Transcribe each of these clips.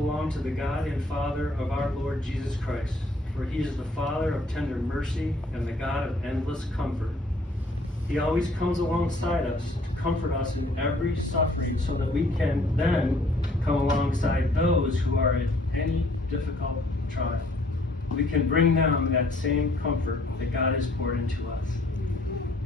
belong to the God and Father of our Lord Jesus Christ, for he is the Father of tender mercy and the God of endless comfort. He always comes alongside us to comfort us in every suffering so that we can then come alongside those who are in any difficult trial. We can bring them that same comfort that God has poured into us.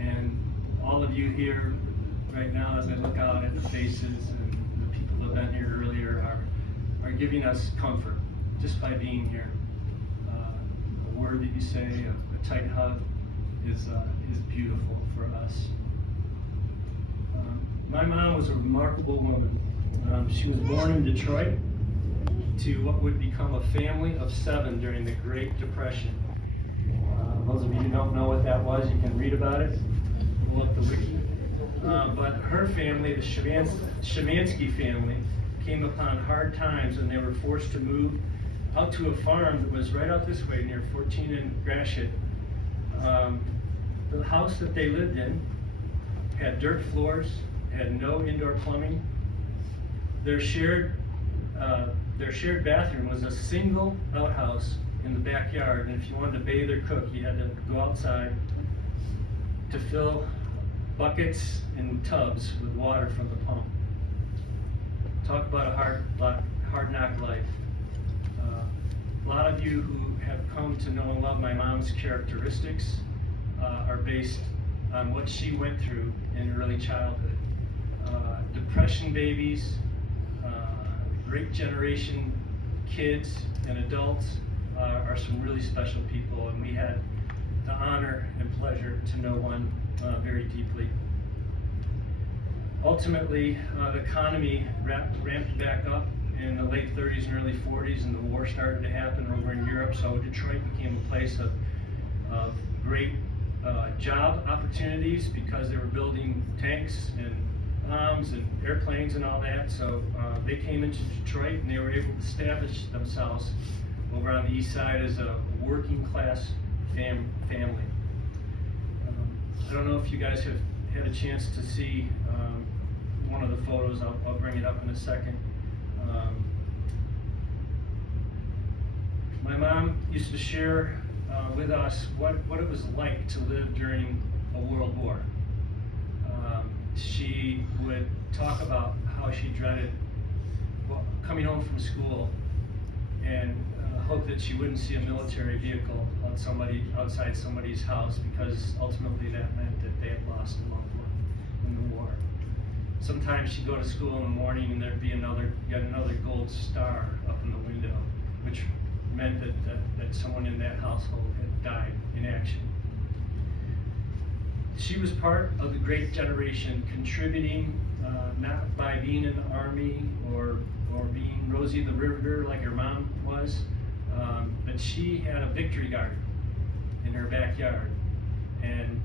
And all of you here right now, as I look out at the faces and the people who have been here earlier, are giving us comfort just by being here. A word that you say, a tight hug, is beautiful for us. My mom was a remarkable woman. She was born in Detroit to what would become a family of 7 during the Great Depression. Those of you who don't know what that was, you can read about it. Pull up the wiki. But her family, the Shemansky family, came upon hard times when they were forced to move out to a farm that was right out this way near 14 and Gratiot. The house that they lived in had dirt floors, had no indoor plumbing. Their shared bathroom was a single outhouse in the backyard, and if you wanted to bathe or cook, you had to go outside to fill buckets and tubs with water from the pump. Talk about a hard knock life. A lot of you who have come to know and love my mom's characteristics are based on what she went through in early childhood. Depression babies, great generation kids and adults are some really special people, and we had the honor and pleasure to know one very deeply. Ultimately, the economy ramped back up in the late 30s and early 40s, and the war started to happen over in Europe, so Detroit became a place of great job opportunities because they were building tanks and bombs and airplanes and all that. So they came into Detroit and they were able to establish themselves over on the east side as a working class family. I don't know if you guys have had a chance to see one of the photos. I'll bring it up in a second. My mom used to share with us what it was like to live during a world war. She would talk about how she dreaded coming home from school and hoped that she wouldn't see a military vehicle outside somebody's house, because ultimately that meant that they had lost a loved one in the war. Sometimes she'd go to school in the morning and there'd be yet another gold star up in the window, which meant that someone in that household had died in action. She was part of the great generation, contributing not by being in the army or being Rosie the Riveter like her mom was, but she had a victory garden in her backyard, and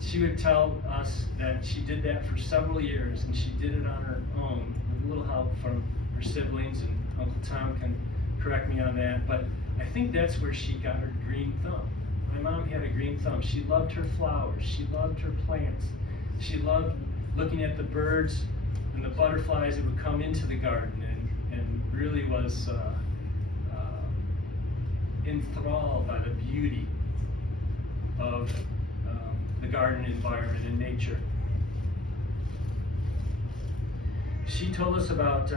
she would tell us that she did that for several years, and she did it on her own with a little help from her siblings, and Uncle Tom can correct me on that, but I think that's where she got her green thumb. My mom had a green thumb. She loved her flowers. She loved her plants. She loved looking at the birds and the butterflies that would come into the garden, and really was enthralled by the beauty of the garden environment and nature. She told us about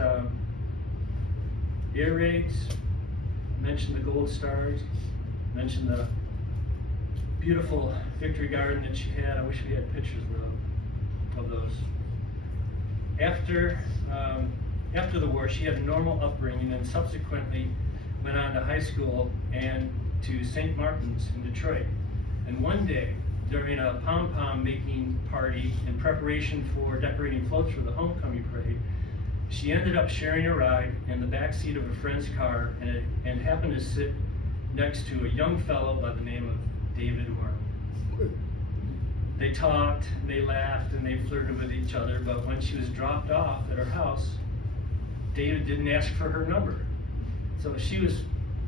air raids, mentioned the gold stars, mentioned the beautiful victory garden that she had. I wish we had pictures of those. After the war, she had a normal upbringing and subsequently went on to high school and to St. Martin's in Detroit. And one day, during a pom-pom making party in preparation for decorating floats for the homecoming parade, she ended up sharing a ride in the back seat of a friend's car and happened to sit next to a young fellow by the name of David Wurm. They talked, they laughed, and they flirted with each other, but when she was dropped off at her house, David didn't ask for her number. So she was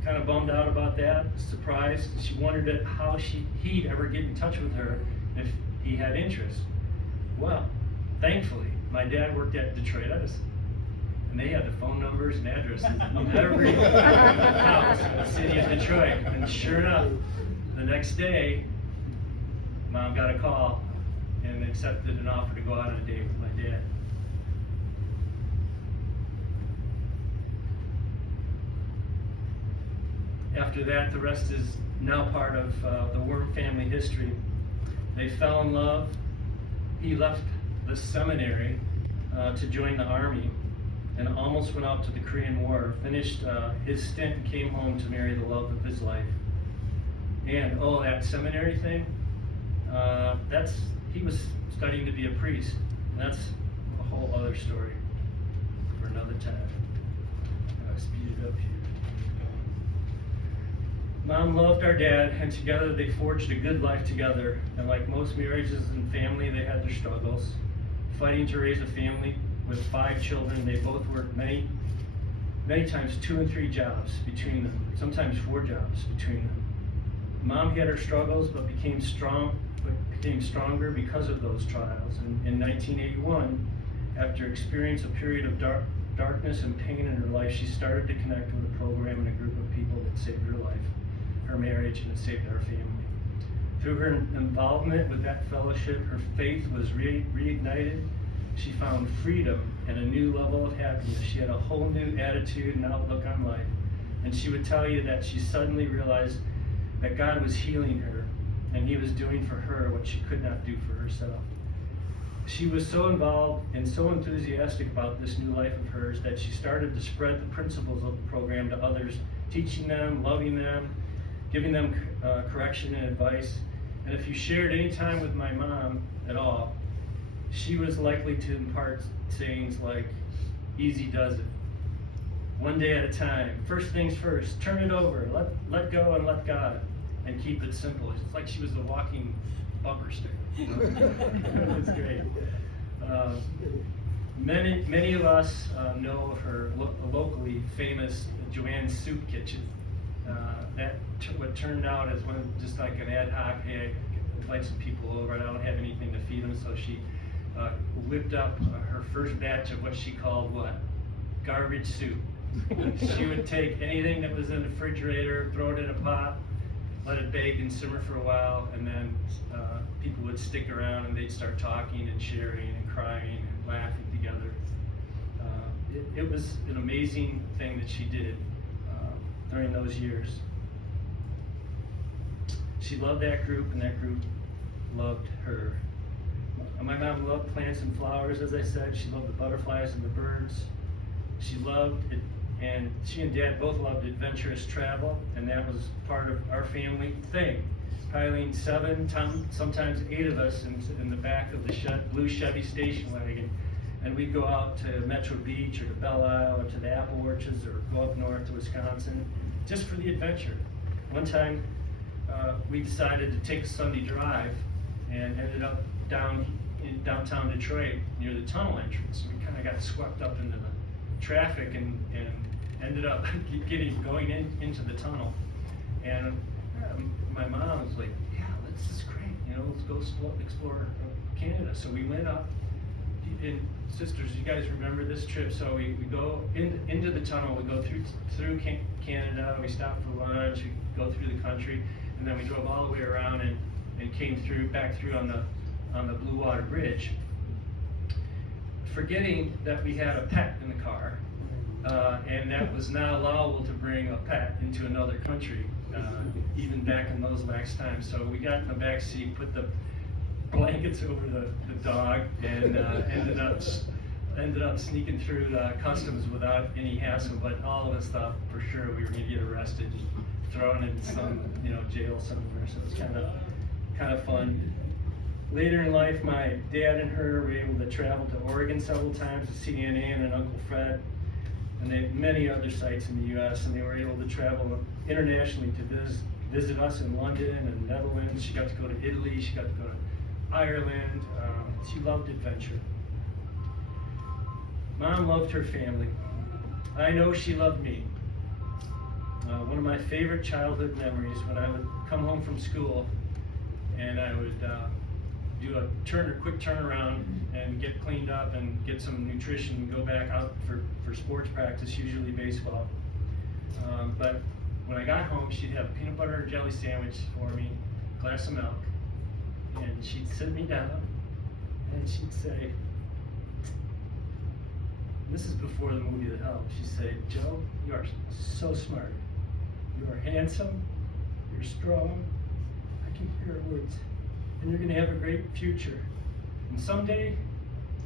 kind of bummed out about that, surprised. She wondered how he'd ever get in touch with her if he had interest. Well, thankfully, my dad worked at Detroit Edison, And they had the phone numbers and addresses in every house in the city of Detroit. And sure enough, the next day, Mom got a call and accepted an offer to go out on a date with my dad. After that, the rest is now part of the Wurm family history. They fell in love. He left the seminary to join the army and almost went out to the Korean War, finished his stint and came home to marry the love of his life. And oh, that seminary thing, he was studying to be a priest. And that's a whole other story for another time. I'll speed it up here. Mom loved our dad, and together they forged a good life together. And like most marriages and family, they had their struggles. Fighting to raise a family with 5 children, they both worked many times 2 and 3 jobs between them, sometimes 4 jobs between them. Mom had her struggles, but became stronger because of those trials. And in 1981, after experiencing a period of darkness and pain in her life, she started to connect with a program and a group of people that saved her life, her marriage, and it saved our family. Through her involvement with that fellowship, her faith was reignited. She found freedom and a new level of happiness. She had a whole new attitude and outlook on life. And she would tell you that she suddenly realized that God was healing her, and He was doing for her what she could not do for herself. She was so involved and so enthusiastic about this new life of hers that she started to spread the principles of the program to others, teaching them, loving them, giving them correction and advice. And if you shared any time with my mom at all, she was likely to impart sayings like, easy does it. One day at a time. First things first. Turn it over. Let go and let God. And keep it simple. It's like she was a walking bumper sticker. It was great. Many of us know of her locally famous Joann soup kitchen. What turned out as just like an ad hoc, hey, I invite some people over and I don't have anything to feed them, so she whipped up her first batch of what she called what? Garbage soup. She would take anything that was in the refrigerator, throw it in a pot, let it bake and simmer for a while, and then people would stick around and they'd start talking and sharing and crying and laughing together. It was an amazing thing that she did during those years. She loved that group, and that group loved her. My mom loved plants and flowers, as I said. She loved the butterflies and the birds. She loved it, and she and Dad both loved adventurous travel, and that was part of our family thing. Piling 7, sometimes 8 of us in the back of the blue Chevy station wagon, and we'd go out to Metro Beach or to Belle Isle or to the apple orchards or go up north to Wisconsin, just for the adventure. One time, we decided to take a Sunday drive and ended up down in downtown Detroit near the tunnel entrance. We kind of got swept up into the traffic and ended up going into the tunnel. And my mom was like, yeah, this is great, let's go explore Canada. So we went up, and sisters, you guys remember this trip? So we go into the tunnel, we go through Canada, we stop for lunch, we go through the country, and then we drove all the way around and came back through on the Blue Water Bridge, forgetting that we had a pet in the car, and that was not allowable to bring a pet into another country, even back in those lax times. So we got in the back seat, put the blankets over the dog, and ended up sneaking through customs without any hassle. But all of us thought for sure we were going to get arrested and thrown in some jail somewhere. So it was kind of fun. Later in life, my dad and her were able to travel to Oregon several times to see Aunt Ann and Uncle Fred, and they had many other sites in the U.S., and they were able to travel internationally to visit us in London and the Netherlands. She got to go to Italy, she got to go to Ireland. She loved adventure. Mom loved her family. I know she loved me. One of my favorite childhood memories when I would come home from school and I would do a quick turnaround and get cleaned up and get some nutrition and go back out for sports practice, usually baseball. But when I got home, she'd have a peanut butter and jelly sandwich for me, a glass of milk, and she'd sit me down and she'd say, this is before the movie The Help, she'd say, Joe, you are so smart. You are handsome, you're strong, I can hear her words, and you're gonna have a great future. And someday,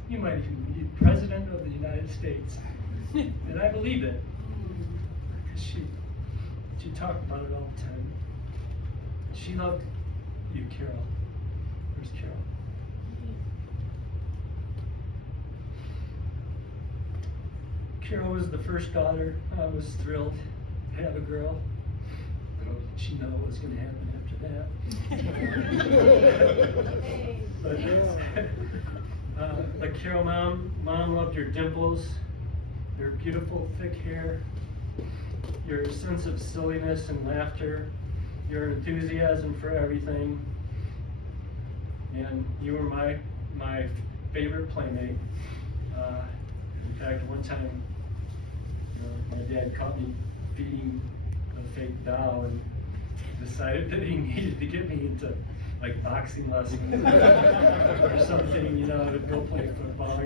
you might even be President of the United States. And I believe it, because she talked about it all the time. She loved you, Carol. Where's Carol? Carol was the first daughter. I was thrilled to have a girl. Little did she know what was going to happen after that. But Carol, mom loved your dimples, your beautiful thick hair, your sense of silliness and laughter, your enthusiasm for everything, and you were my favorite playmate. In fact, one time, my dad caught me feeding a fake doll and decided that he needed to get me into like boxing lessons or something, to go play football.